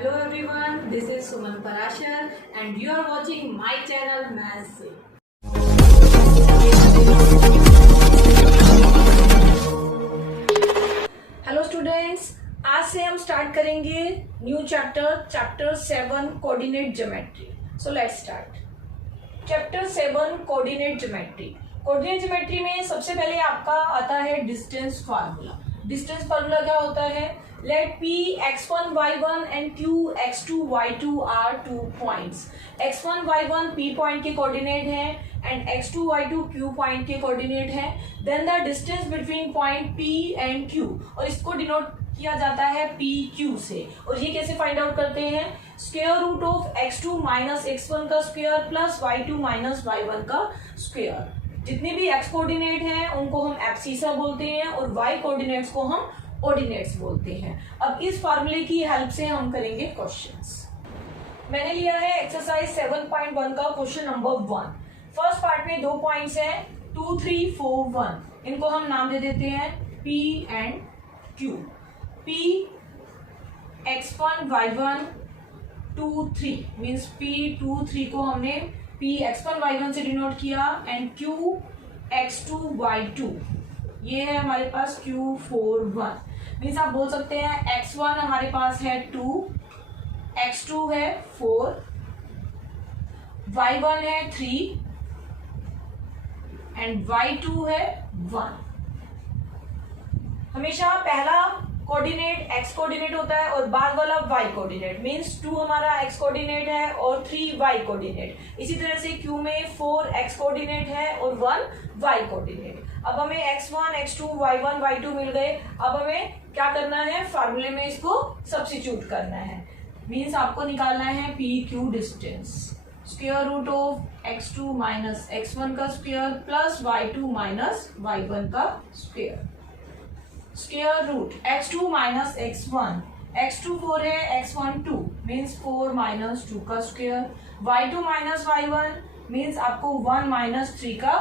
Hello everyone, this is Suman Parashar and you are watching my channel Maths Se। Hello students, आज से हम start करेंगे new chapter 7 coordinate geometry. So let's start. Chapter 7 coordinate geometry. Coordinate geometry में सबसे पहले आपका आता है डिस्टेंस फार्मूला। डिस्टेंस फार्मूला क्या होता है? Let P x1 y1 and Q x2 y2 are 2 points. x1 y1 P point के कोऑर्डिनेट हैं and x2 y2 Q point के कोऑर्डिनेट हैं। Then the distance between point P and Q, और इसको denote किया जाता है PQ से। और ये कैसे फाइंड आउट करते हैं? Square root of x2 minus x1 का square plus y2 minus y1 का स्क्वायर। जितने भी x कोऑर्डिनेट हैं उनको हम एब्सिसा बोलते हैं और y कोऑर्डिनेट्स को हम ऑर्डिनेट्स बोलते हैं। अब इस फार्मूले की हेल्प से हम करेंगे क्वेश्चंस। मैंने लिया है एक्सरसाइज 7.1 का क्वेश्चन नंबर 1। फर्स्ट पार्ट में 2 पॉइंट्स हैं 2 3 4 1। इनको हम नाम दे देते हैं P and Q। P x1 y1 2 3 means P 2 3 को हमने P x1 y1 से डिनोट किया एंड Q x2 y2 ये है हमारे पास Q4 1। मीन्स आप बोल सकते हैं x1 हमारे पास है 2, x2 है 4, y1 है 3 एंड y2 है 1। हमेशा पहला कोऑर्डिनेट x कोऑर्डिनेट होता है और बाद वाला y कोऑर्डिनेट। मीन्स 2 हमारा x कोऑर्डिनेट है और 3 y कोऑर्डिनेट। इसी तरह से Q में 4 x कोऑर्डिनेट है और 1 y कोऑर्डिनेट। अब हमें x1 x2 y1 y2 मिल गए। अब हमें क्या करना है? फार्मूले में इसको सब्स्टिट्यूट करना है। मीन्स आपको निकालना है PQ distance. Square root of x2 minus x1 का square plus y2 minus y1 का square. Square root x2 minus x1, x2 4 है x1 2 मीन्स 4 माइनस 2 का square. y2 minus y1 means आपको 1 माइनस 3 का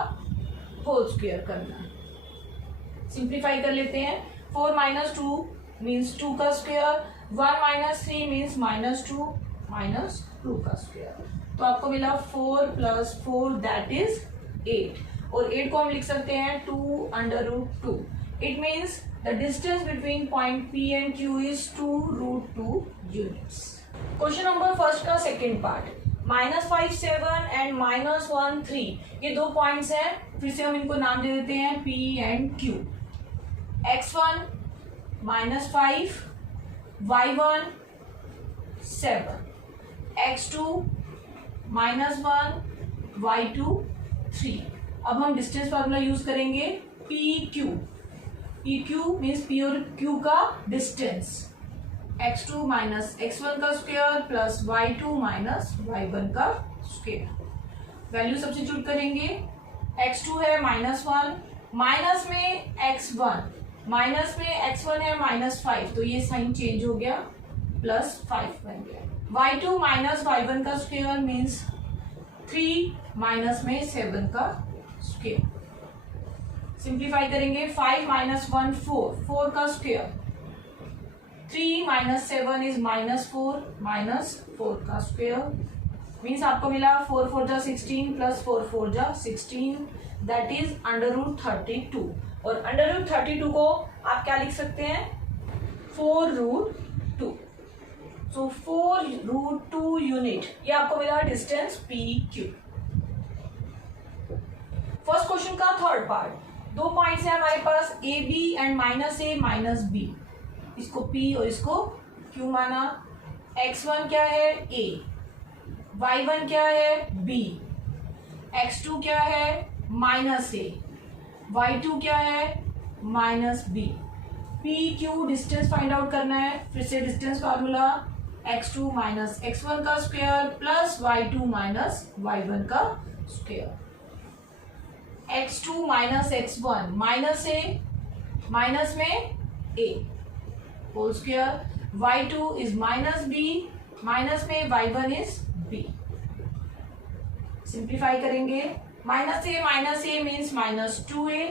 होल स्क्वायर करना है। Simplify कर लेते हैं। 4 माइनस 2 मीन्स 2 का square, 1 minus 3 means minus 2 minus 2 का स्क्वायर। तो आपको मिला 4 प्लस 4 दैट इज 8। और 8 को हम लिख सकते हैं 2 under root 2। It means the distance between point P and Q is 2 root 2 units। Question number first का सेकेंड पार्ट -5 7 एंड -1 3 ये 2 पॉइंट्स हैं। फिर से हम इनको नाम दे देते हैं P and Q। x1 -5 y1 7 x2 -1 y2 3। अब हम डिस्टेंस फार्मूला यूज करेंगे PQ। PQ मीन्स P और Q का डिस्टेंस। x2 माइनस x1 का square plus y2 minus y1 का स्क्वायर। वैल्यू सब्स्टिट्यूट करेंगे। x2 है -1, माइनस में x1, माइनस में x1 है -5 तो ये साइन चेंज हो गया +5 बन गया। y2 माइनस y1 का स्क्वायर मीन्स 3 माइनस में 7 का स्क्वायर। सिंप्लीफाई करेंगे। 5 माइनस 1 4, 4 का स्क्वायर। 3 माइनस 7 इज -4 का स्क्वायर। मीन्स आपको मिला 4 4 जा 16 प्लस 4 4 जा 16 दैट इज अंडर रूट 32। और अंडर रूट 32 को आप क्या लिख सकते हैं? 4 रूट 2। सो 4 रूट 2 यूनिट ये आपको मिला डिस्टेंस PQ। फर्स्ट क्वेश्चन का थर्ड पार्ट 2 पॉइंट्स है हमारे पास AB एंड -A -B। इसको P और इसको Q माना। x1 क्या है? A, y1 क्या है? B, x2 क्या है? -A, y2 क्या है? -B। PQ distance find out करना है। फिर से distance formula x2 minus x1 का square plus y2 minus y1 का square. x2 minus x1 minus A minus में A whole square. y2 is -B minus में y1 इज B। सिंप्लीफाई करेंगे। -A means -2A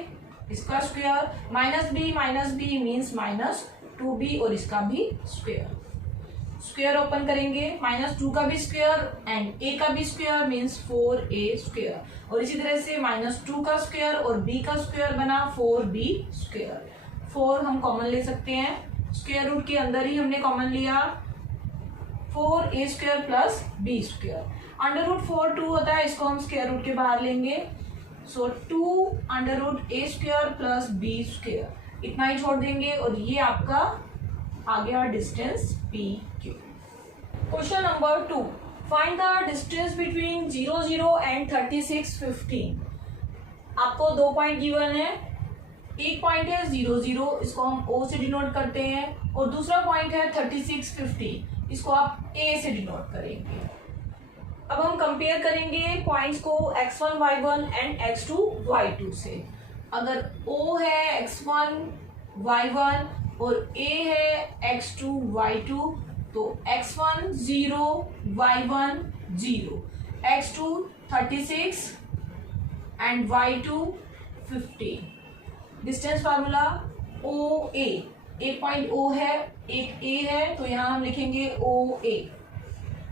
इसका square, -B means -2B और इसका भी square. Square open करेंगे, -2 का भी स्क्वायर एंड a का भी स्क्वायर मीन्स 4a स्क्वायर, और इसी तरह से -2 का स्क्वायर और b का स्क्वायर बना 4b स्क्वायर। 4 हम कॉमन ले सकते हैं, स्क्वायर रूट के अंदर ही हमने कॉमन लिया 4a square plus b square. Under root 4 2 होता है, इसको हम स्क्वायर रूट के बाहर लेंगे, so 2 under root a square plus b square, इतना ही छोड़ देंगे और ये आपका आ गया distance PQ। Question number 2, find the distance between 0 0 and 36 15। आपको 2 पॉइंट गिवन है, एक पॉइंट है 0 0, इसको हम O से डिनोट करते हैं, और दूसरा पॉइंट है 36 15, इसको आप A से डिनोट करेंगे। अब हम कंपेयर करेंगे पॉइंट्स को x1 y1 and x2 y2 से। अगर O है x1 y1 और A है x2 y2, तो x1 0 y1 0, x2 36 and y2 15। Distance formula OA, एक पॉइंट O है एक A है, तो यहां हम लिखेंगे OA।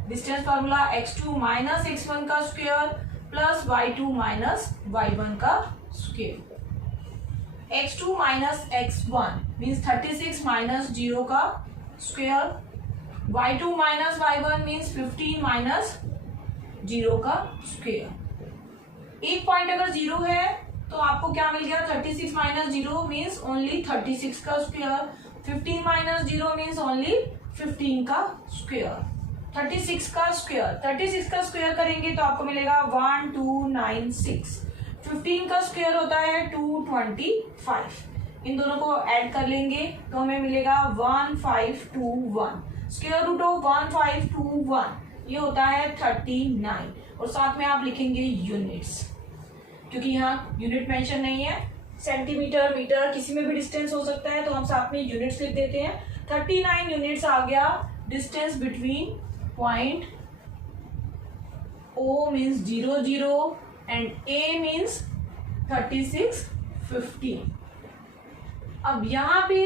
Distance formula x2 minus x1 का square plus y2 minus y1 का square. x2 minus x1 means 36 minus 0 का square, y2 minus y1 means 15 minus 0 का स्क्वायर। एक पॉइंट अगर 0 है तो आपको क्या मिल गया, 36 माइनस 0 मीन्स ओनली 36 का स्क्वायर, 15 माइनस 0 मीन्स ओनली 15 का स्क्वायर। 36 का स्क्वायर करेंगे तो आपको मिलेगा 1296। 15 का स्क्वायर होता है 225, इन दोनों को ऐड कर लेंगे तो हमें मिलेगा 1521। स्क्वायर रूट ऑफ 1521 ये होता है 39, और साथ में आप लिखेंगे यूनिट्स, क्योंकि यहाँ यूनिट मेंशन नहीं है, सेंटीमीटर मीटर किसी में भी डिस्टेंस हो सकता है, तो हम साथ में यूनिट्स लिख देते हैं। 39 यूनिट्स आ गया distance between point O means 0 0 and A means 36 15। अब यहाँ पे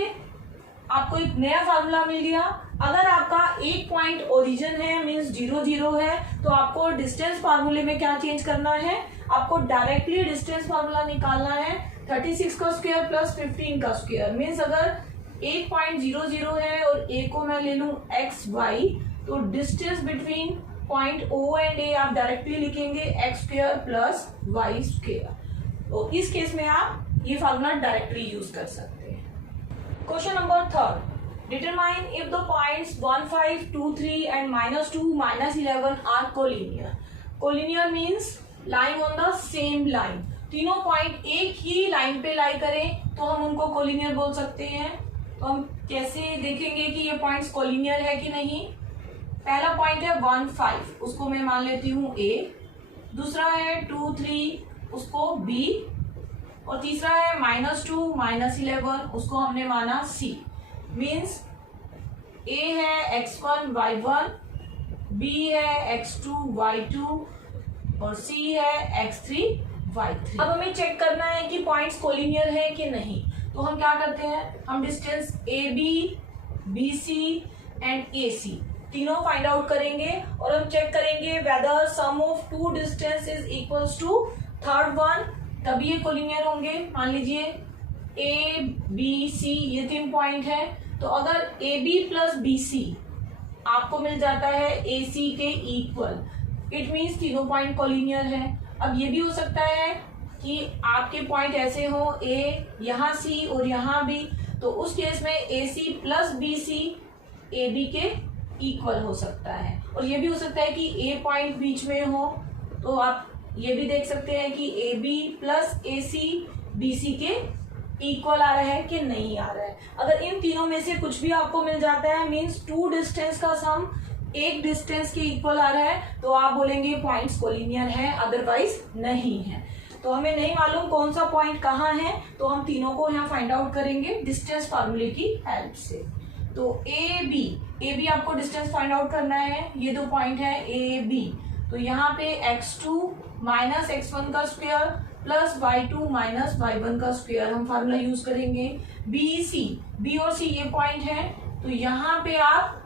आपको एक नया फार्मूला मिल गया। अगर आपका एक पॉइंट ओरिजिन है मीन्स 0 0 है, तो आपको डिस्टेंस फार्मूले में क्या चेंज करना है, आपको डायरेक्टली डिस्टेंस फार्मूला निकालना है 36 का स्क्वायर प्लस 15 का स्क्वायर। मीन्स अगर एक पॉइंट 0 0 है और A को मैं ले लूं XY, तो distance between point O and A आप डायरेक्टली लिखेंगे x square plus y square. तो इस केस में आप ये फार्मूला डायरेक्टली यूज कर सकते हैं। Question number 3, determine if the points 1 5 2 3 and -2 -11 are collinear. Collinear means lying on the same line, तीनों पॉइंट एक ही लाइन पे लाई करें तो हम उनको कोलिनियर बोल सकते हैं। तो हम कैसे देखेंगे कि ये पॉइंट्स कोलिनियर है कि नहीं। पहला पॉइंट है 1 5, उसको मैं मान लेती हूँ A, दूसरा है 2 3, उसको B, और तीसरा है -2 -11, उसको हमने माना C। मीन्स A है x1 y1, B है x2 y2 और C है x3 y3। अब हमें चेक करना है कि पॉइंट्स कोलिनियर है कि नहीं। तो हम क्या करते हैं, हम distance AB, BC and AC तीनों फाइंड आउट करेंगे और हम चेक करेंगे whether sum of two distance is equals to third one, तभी ये कोलिनियर होंगे। मान लीजिए A, B, C ये 3 पॉइंट है, तो अगर AB प्लस BC आपको मिल जाता है AC के इक्वल, इट मीन्स तीनों पॉइंट कोलिनियर है। अब ये भी हो सकता है कि आपके पॉइंट ऐसे हो A यहाँ C और यहाँ B, तो उस केस में AC प्लस BC AB के इक्वल हो सकता है। और ये भी हो सकता है कि A पॉइंट बीच में हो, तो आप ये भी देख सकते हैं कि AB प्लस AC BC के इक्वल आ रहा है कि नहीं आ रहा है। अगर इन तीनों में से कुछ भी आपको मिल जाता है मीन्स टू डिस्टेंस का सम एक डिस्टेंस के इक्वल आ रहा है, तो आप बोलेंगे पॉइंट्स कोलिनियर है, अदरवाइज नहीं है। तो हमें नहीं मालूम कौन सा पॉइंट कहाँ है, तो हम तीनों को यहाँ फाइंड आउट करेंगे डिस्टेंस फार्मूले की हेल्प से। तो ए बी आपको डिस्टेंस फाइंड आउट करना है, ये 2 पॉइंट है ए बी। तो यहाँ पे x2 माइनस x1 का square plus y2 minus y1 का स्क्वायर हम फार्मूला यूज करेंगे। बी और सी ये पॉइंट है, तो यहाँ पे आप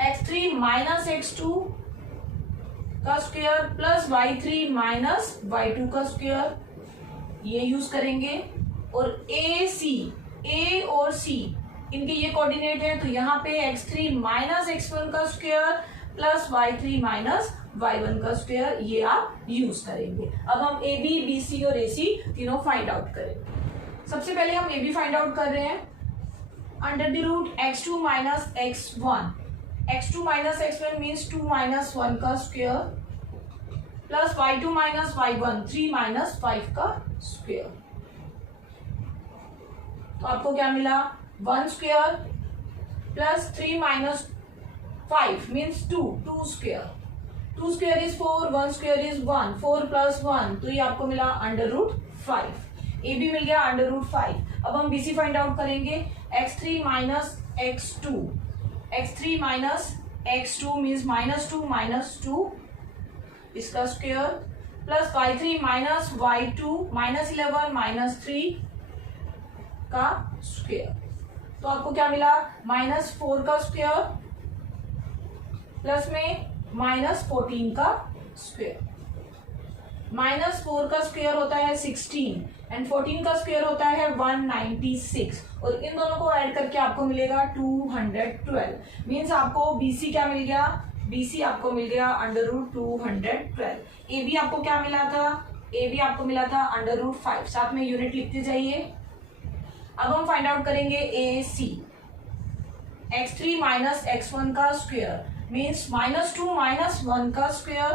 x3 माइनस x2 का square plus y3 minus y2 का स्क्वायर, ये यूज करेंगे। और ए और सी इनके ये कोऑर्डिनेट है, तो यहाँ पे x3 माइनस x1 का square plus y3 minus y1 का स्क्वायर, ये आप यूज करेंगे। अब हम ए बी, बी सी और ए सी तीनों फाइंड आउट करेंगे। सबसे पहले हम ए बी फाइंड आउट कर रहे हैं। Under the root x2 minus x1, x2 minus x1 means 2 minus 1 का square plus y2 minus y1 3 minus 5 का स्क्वायर। तो आपको क्या मिला, 1 square plus 3 minus 5 means 2 square, 2 square is 4, 1 square is 1, 4 plus 1, तो ये आपको मिला अंडर रूट 5। ए बी मिल गया अंडर रूट 5। अब हम बी सी फाइंड आउट करेंगे। x3 minus x2, x3 minus x2 means minus 2 इसका square plus y3 minus y2 minus 11 minus 3 का स्क्वायर। तो आपको क्या मिला, माइनस 4 का स्क्वायर प्लस में माइनस 14 का स्क्वायर। माइनस 4 का स्क्वायर होता है 16 एंड 14 का स्क्वायर होता है 196, और इन दोनों को ऐड करके आपको मिलेगा 212। मीन्स आपको बीसी क्या मिल गया, बीसी आपको मिल गया अंडर रूट 212। ए बी आपको क्या मिला था, ए बी आपको मिला था अंडर रूट 5। साथ में यूनिट लिखते जाइए। अब हम फाइंड आउट करेंगे ए सी। x3 माइनस x1 का स्क्वायर मीन्स -2 माइनस 1 का स्क्वायर,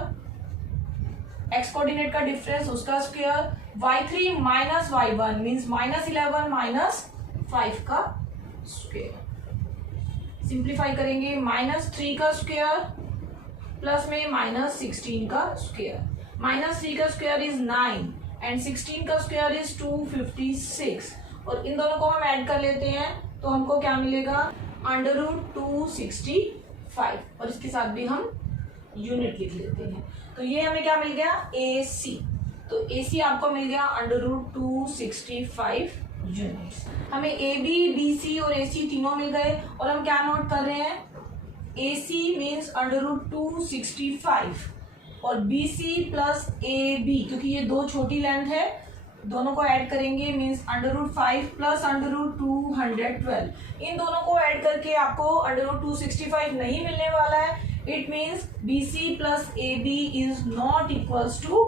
x कोऑर्डिनेट का डिफरेंस उसका square, y3 minus y1 means -11 minus 5 का स्क्वायर। सिंप्लीफाई करेंगे, -3 का स्क्वायर प्लस में -16 का स्क्वायर। -3 का स्क्वायर इज 9 एंड 16 का स्क्वायर इज 256, और इन दोनों को हम ऐड कर लेते हैं तो हमको क्या मिलेगा, अंडर रूट 265, और इसके साथ भी हम यूनिट लिख लेते हैं। तो ये हमें क्या मिल गया, ए सी। तो ए सी आपको मिल गया अंडर रूट 265 यूनिट्स। हमें ए बी, बी सी और ए सी तीनों मिल गए, और हम क्या नोट कर रहे हैं, A C means under root 265 और B C plus A B, क्योंकि ये दो छोटी लेंथ है, दोनों को ऐड करेंगे means under root 5 plus under root 212। इन दोनों को ऐड करके आपको अंडर रूट 265 नहीं मिलने वाला है। It means B C plus A B is not equals to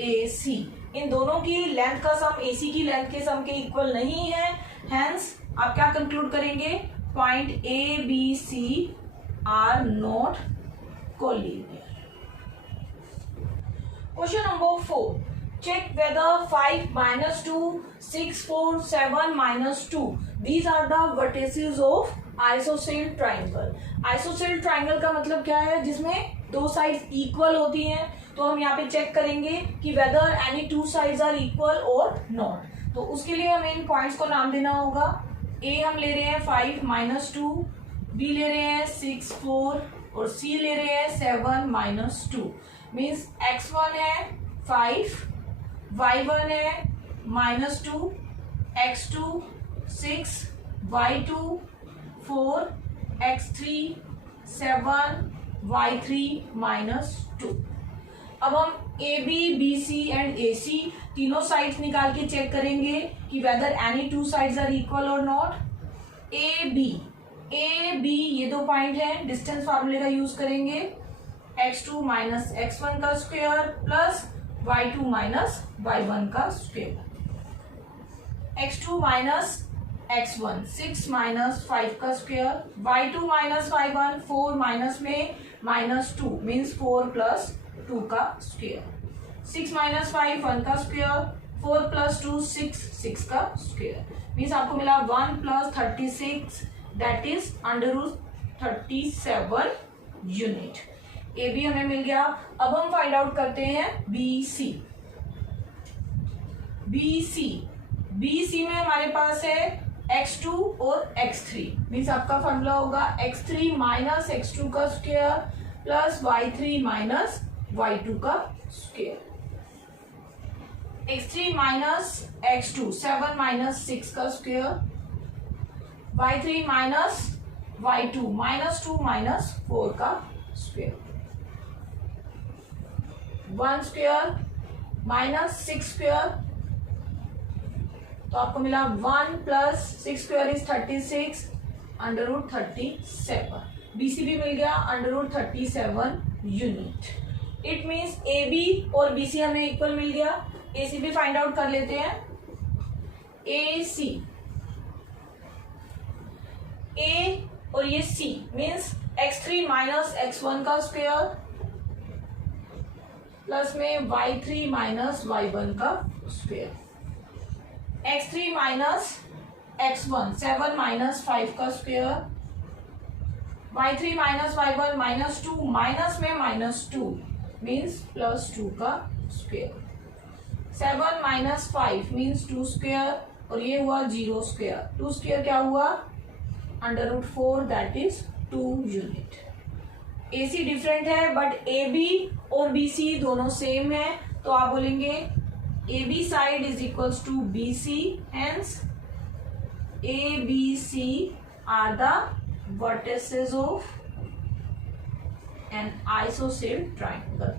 A C. इन दोनों की लेंथ का सम ए सी की लेंथ के सम के इक्वल नहीं है। हेंस आप क्या कंक्लूड करेंगे, point A B C are not collinear. Question number 4, check whether 5 minus 2, 6, 4, 7 minus 2. These are the vertices of isosceles triangle. Isosceles triangle का मतलब क्या है, जिसमें दो साइड्स इक्वल होती हैं। तो हम यहाँ पे चेक करेंगे कि whether any two sides are equal or not. तो उसके लिए हमें इन पॉइंट्स को नाम देना होगा। A हम ले रहे हैं 5 minus 2, B ले रहे हैं 6, 4 और C ले रहे हैं 7 minus 2. मीन्स x1 है 5, y1 है -2, x2 6, y2 4, x3 7, y3 -2। अब हम A B, B C and A C तीनों साइड्स निकाल के चेक करेंगे कि whether any two sides are equal और नॉट। ए बी ये दो पॉइंट है, डिस्टेंस फार्मूले का यूज करेंगे, x2 माइनस x1 का square plus y2 minus y1 का square. x2 minus x1 6 minus 5 का square, y2 minus y1 4 minus में -2 मीन्स 4 प्लस 2 का स्क्वायर। 6 माइनस 5 1 का स्क्वायर, 4 प्लस 2 6 का स्क्वायर। मीन्स आपको मिला 1 plus 36 that is under root 37 unit. A B हमें मिल गया। अब हम फाइंड आउट करते हैं बी सी में हमारे पास है x2 और x3। मीन्स आपका फॉर्मूला होगा x3 माइनस x2 का square plus y3 minus y2 का square. x3 minus x2 7 minus 6 का स्क्वायर, y3 माइनस y2 -2 -4 का स्क्वायर, 1 स्क्वायर -6 स्क्वायर, तो आपको मिला 1 + 6 स्क्वायर इज 36 √37। बीसीबी मिल गया √37 unit. It means A B और बी सी हमें इक्वल मिल गया। ए सी भी फाइंड आउट कर लेते हैं। ए सी, ए और ये सी मीन्स x3 - x1 का स्क्वायर प्लस में y3 - y1 का स्क्वायर, x3 - x1 7 - 5 का स्क्वायर, y3 - y1 -2 माइनस में -2 मीन्स +2 का स्क्वायर, 7 - 5 मीन्स 2 स्क्वायर और ये हुआ 0 स्क्वायर, 2 स्क्वायर क्या हुआ √4 that is 2 unit. A C different है बट ए बी और बी सी दोनों सेम है, तो आप बोलेंगे A B side is equals to B C, hence A B C are the vertices of an isosceles triangle।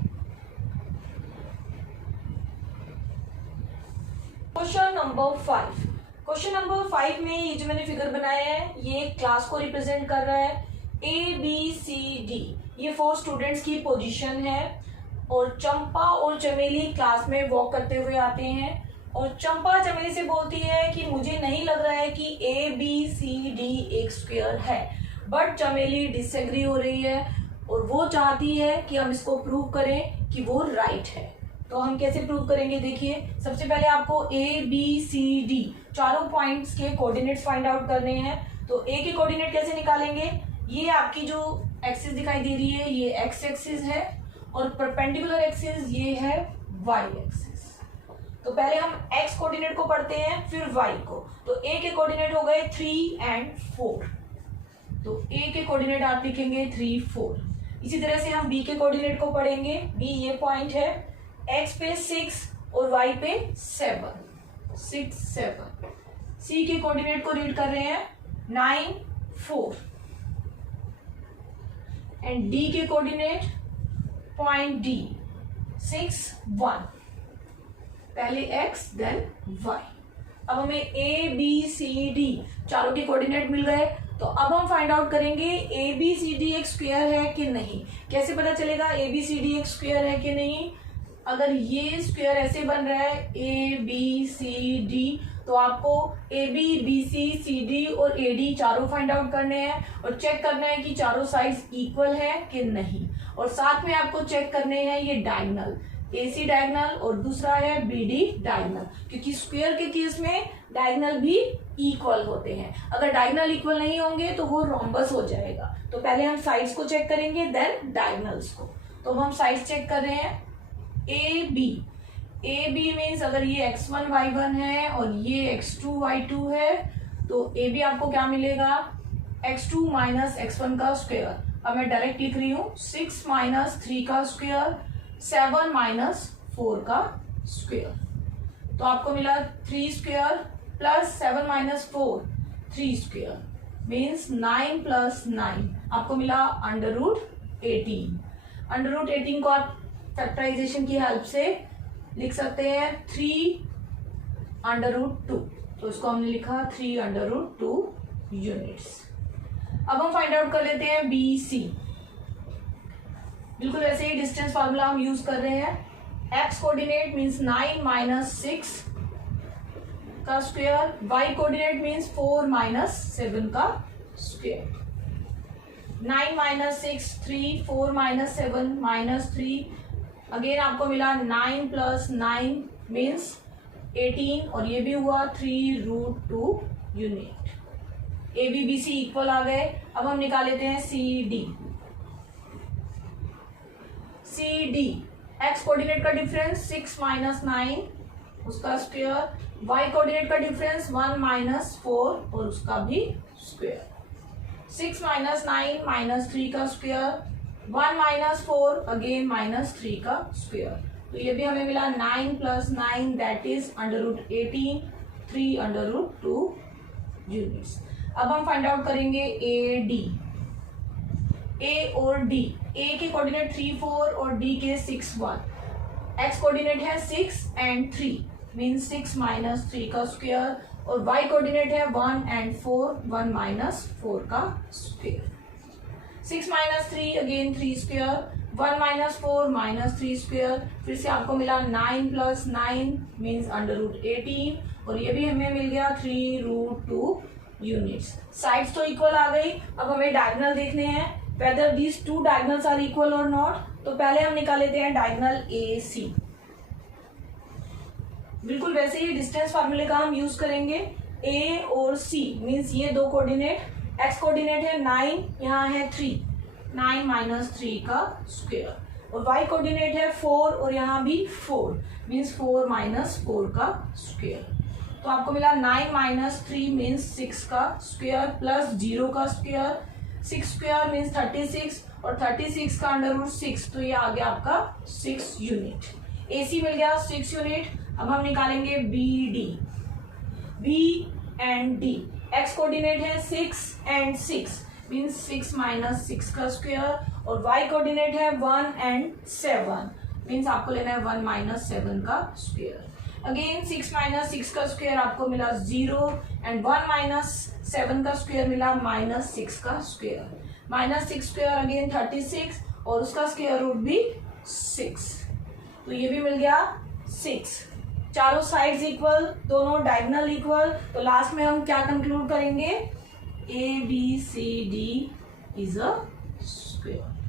Question number 5। Question number 5 में ये जो मैंने फिगर बनाया है ये क्लास को रिप्रेजेंट कर रहा है। ए बी सी डी ये 4 स्टूडेंट्स की पोजीशन है और चंपा और चमेली क्लास में वॉक करते हुए आते हैं और चंपा चमेली से बोलती है कि मुझे नहीं लग रहा है कि ए बी सी डी एक स्क्वायर है, बट चमेली डिसएग्री हो रही है और वो चाहती है कि हम इसको प्रूव करें कि वो राइट है। तो हम कैसे प्रूव करेंगे, देखिए सबसे पहले आपको ए बी सी डी चारों पॉइंट्स के कोऑर्डिनेट्स फाइंड आउट करने हैं। तो ए के कोऑर्डिनेट कैसे निकालेंगे, ये आपकी जो एक्सिस दिखाई दे रही है ये एक्स एक्सिस है और परपेंडिकुलर एक्सिस ये है वाई एक्सिस। तो पहले हम एक्स कोऑर्डिनेट को पढ़ते हैं फिर वाई को। तो ए के कोऑर्डिनेट हो गए 3 और 4, तो ए के कोऑर्डिनेट आप लिखेंगे 3 4। इसी तरह से हम बी के कोऑर्डिनेट को पढ़ेंगे। बी ये पॉइंट है, एक्स पे 6 और वाई पे 7 6 7। सी के कोऑर्डिनेट को रीड कर रहे हैं 9 4 एंड डी के कोऑर्डिनेट पॉइंट डी 6 1। पहले एक्स देन वाई। अब हमें ए बी सी डी चारों के कोऑर्डिनेट मिल गए, तो अब हम फाइंड आउट करेंगे ए बी सी डी एक स्क्वायर है कि नहीं। कैसे पता चलेगा ए बी सी डी एक स्क्वायर है कि नहीं, अगर ये स्क्वायर ऐसे बन रहा है ए बी सी डी, तो आपको A B B C C D और ए डी चारों फाइंड आउट करने हैं और चेक करना है कि चारों साइड्स इक्वल है कि नहीं। और साथ में आपको चेक करने हैं ये डायगोनल, ए सी डायगोनल और दूसरा है बी डी डायगोनल, क्योंकि स्क्वायर के केस में डायगोनल भी इक्वल होते हैं। अगर डायगोनल इक्वल नहीं होंगे तो वो रोम्बस हो जाएगा। तो पहले हम साइड्स को चेक करेंगे देन डायगोनल्स को। तो हम साइड्स चेक कर रहे हैं ए बी मीन्स अगर ये x1 y1 है और ये x2 y2 है तो ए बी आपको क्या मिलेगा x2 - x1 का स्क्वायर। अब मैं डायरेक्ट लिख रही हूँ 6 - 3 का स्क्वायर 7 - 4 का स्क्वायर। तो आपको मिला 3 स्क्वायर प्लस 7 - 4 3 स्क्वायर मीन्स 9 + 9 आपको मिला √18। √18 को आप फैक्टराइजेशन की हेल्प से लिख सकते हैं 3√2। तो इसको हमने लिखा 3√2 यूनिट्स। अब हम फाइंड आउट कर लेते हैं बी सी। बिल्कुल ऐसे ही डिस्टेंस फार्मूला हम यूज कर रहे हैं। एक्स कोऑर्डिनेट मीन्स 9 - 6 का स्क्वायर, वाई कोऑर्डिनेट मीन्स 4 - 7 का स्क्वायर। 9 - 6 3, 4 - 7 -3। अगेन आपको मिला 9 + 9 मीन्स 18 और ये भी हुआ 3√2 unit. A B B C equal आ गए। अब हम निकाल लेते हैं C D. C D X coordinate का डिफरेंस 6 - 9 उसका स्क्वायर, वाई कोऑर्डिनेट का डिफरेंस 1 - 4 और उसका भी स्क्वायर। 6 - 9 -3 का स्क्वायर, 1 - 4 अगेन -3 का स्क्वायर। तो ये भी हमें मिला 9 + 9 दैट इज √18 3√2 यूनिट्स। अब हम फाइंड आउट करेंगे ए डी, ए और डी। ए के कोऑर्डिनेट 3 4 और डी के 6 1। एक्स कोऑर्डिनेट है 6 एंड 3 मीन्स 6 माइनस 3 का स्क्वायर, और वाई कोऑर्डिनेट है 1 एंड 4, 1 माइनस 4 का square. 6 minus 3 again 3 square, 1 minus 4 minus 3 square, फिर से आपको मिला 9 प्लस 9 मीन्स अंडर रूट 18, और ये भी हमें मिल गया 3 रूट 2 यूनिट्स। साइड्स तो इक्वल आ गई। अब हमें डायगोनल देखने हैं whether these two diagonals are equal or not। तो पहले हम निकाल लेते हैं डायगोनल ए सी। बिल्कुल वैसे ही डिस्टेंस फार्मूले का हम यूज करेंगे। ए और सी मीन्स ये दो कोऑर्डिनेट, एक्स कोऑर्डिनेट है 9, यहाँ है 3, 9 माइनस 3 का स्क्वायर, और वाई कोऑर्डिनेट है 4 और यहाँ भी 4 मीन्स 4 माइनस 4 का स्क्वायर। तो आपको मिला 9 माइनस 3 मीन्स 6 का स्क्वायर प्लस 0 का स्क्वायर, 6 स्क्वायर मीन्स 36, और 36 का अंडर रूट 6, तो ये आ गया आपका 6 यूनिट। एसी मिल गया 6 यूनिट। अब हम निकालेंगे B D. B and D, X coordinate है 6 एंड 6 मीन्स 6 माइनस 6 का स्क्वायर, और वाई कोऑर्डिनेट है 1 एंड 7 मीन्स आपको लेना है 1 माइनस 7 का स्क्वायर। अगेन 6 माइनस 6 का स्क्वायर आपको मिला 0, एंड 1 माइनस 7 का स्क्वायर मिला माइनस 6 का स्क्वायर। माइनस 6 स्क्वायर अगेन 36, और उसका स्क्वायर रूट भी 6, तो ये भी मिल गया 6। चारों साइड्स इक्वल, दोनों डायगोनल इक्वल, तो लास्ट में हम क्या कंक्लूड करेंगे, A B C D is a square.